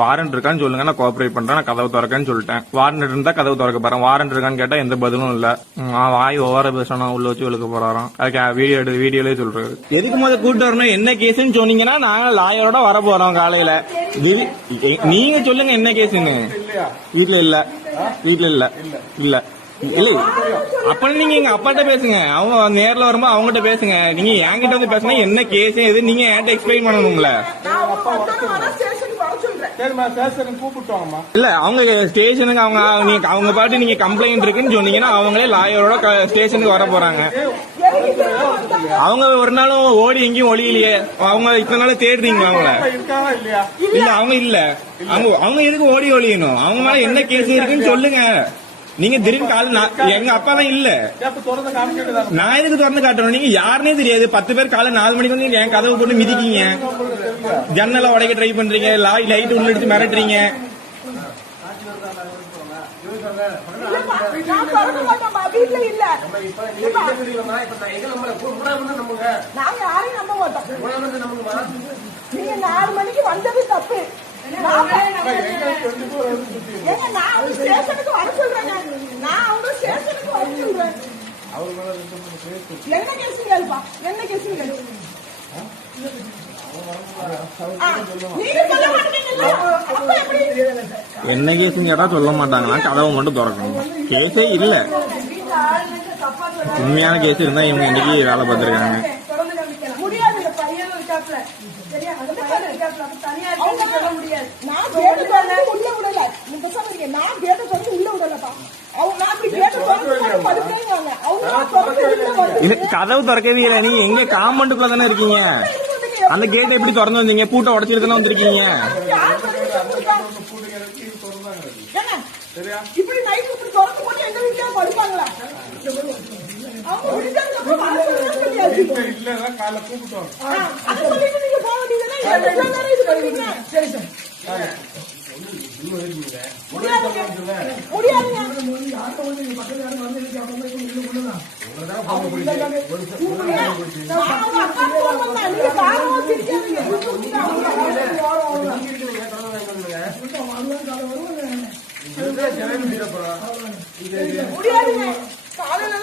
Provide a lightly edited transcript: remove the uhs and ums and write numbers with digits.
Warrant இருக்கான்னு சொல்லுங்க, நான் கோஆபரேட் பண்றேன், நான் கதவு திறக்கேன்னு சொல்லிட்டேன். வாரண்ட் இருந்தா கதவு திறக்க போறேன், வாரண்ட் இருக்கான்னு கேட்டா எந்த பதிலும் இல்ல. வாய் ஓவர பேசணும், உள்ள வச்சு விழுக்க போறாராம். அதுக்கு வீடியோலயே சொல்றாரு. எதுக்கு முதல்ல கூட்டு வரணும், என்ன கேஸ்ன்னு சொன்னீங்கன்னா நாங்க லாயரோட வர போறோம் காலையில. நீங்க சொல்லுங்க என்ன கேஸுங்க. வீட்டுல இல்ல, வீட்டுல இல்ல, இல்ல இல்ல. அப்ப நீங்க எங்க அப்பாட்ட பேசுங்க, அவங்க நேர்ல வரும்போது அவங்ககிட்ட பேசுங்க. நீங்க என்கிட்ட வந்து பேசுனா என்ன கேஸ் எது நீங்க என்கிட்ட எக்ஸ்பிளைன் பண்ணணும்ல. இல்ல அவங்க ஸ்டேஷனுக்கு அவங்க பாட்டு நீங்க கம்ப்ளைண்ட் இருக்குன்னு சொன்னீங்கன்னா அவங்களே லாயரோட ஸ்டேஷனுக்கு வர போறாங்க. அவங்க ஒரு நாளும் ஓடி எங்கேயும் ஒளியிலையே, அவங்க இத்தனை நாள் தேடுறீங்க அவங்கள. இல்ல அவங்க இல்ல, அவங்க எதுக்கு ஓடி ஒளியணும், அவங்க மேல என்ன கேஸ் இருக்குன்னு சொல்லுங்க. நீங்க திடீர்னு கால எங்க அப்பா தான் இல்ல, நான் எதுக்கு திறந்து காட்டணும். நீங்க யாருன்னே தெரியாது, 10 பேர் காலை 4 மணிக்கு வந்து என் கதவு போட்டு மிதிக்கீங்க, ஜன்னலை உடைக்க ட்ரை பண்றீங்க, லைட் உள்ள எடுத்து மிரட்டுறீங்க. நீங்க 4 மணிக்கு வந்தது தப்பு. ஸ்டேஷனுக்கு வர சொல்றேன், நான் அவங்க ஸ்டேஷனுக்கு வர சொல்றேன். என்ன கேஸ் கேள்ப்பா, என்ன கேஸ் கேள்வி. என்ன கேஸ் கேட்டா சொல்ல மாட்டாங்களா, கதவை மட்டும் திறக்கணும். கேஸே இல்ல, உண்மையான கேஸ் இருந்தா இவங்க இன்னைக்கு வேலை பார்த்திருக்காங்க. கதவு திறக்கவே இல்லை, நீங்க எங்க காம்பவுண்டுக்குள்ள தானே இருக்கீங்க. அந்த கேட் எப்படி திறந்து வந்தீங்க, பூட்டை உடச்சிட்டு தானே வந்திருக்கீங்க. இப்படி நைட் இப்படி திறந்து போட்டு எங்க வீட்டுல படுப்பாங்களா? முடியாது, காலையில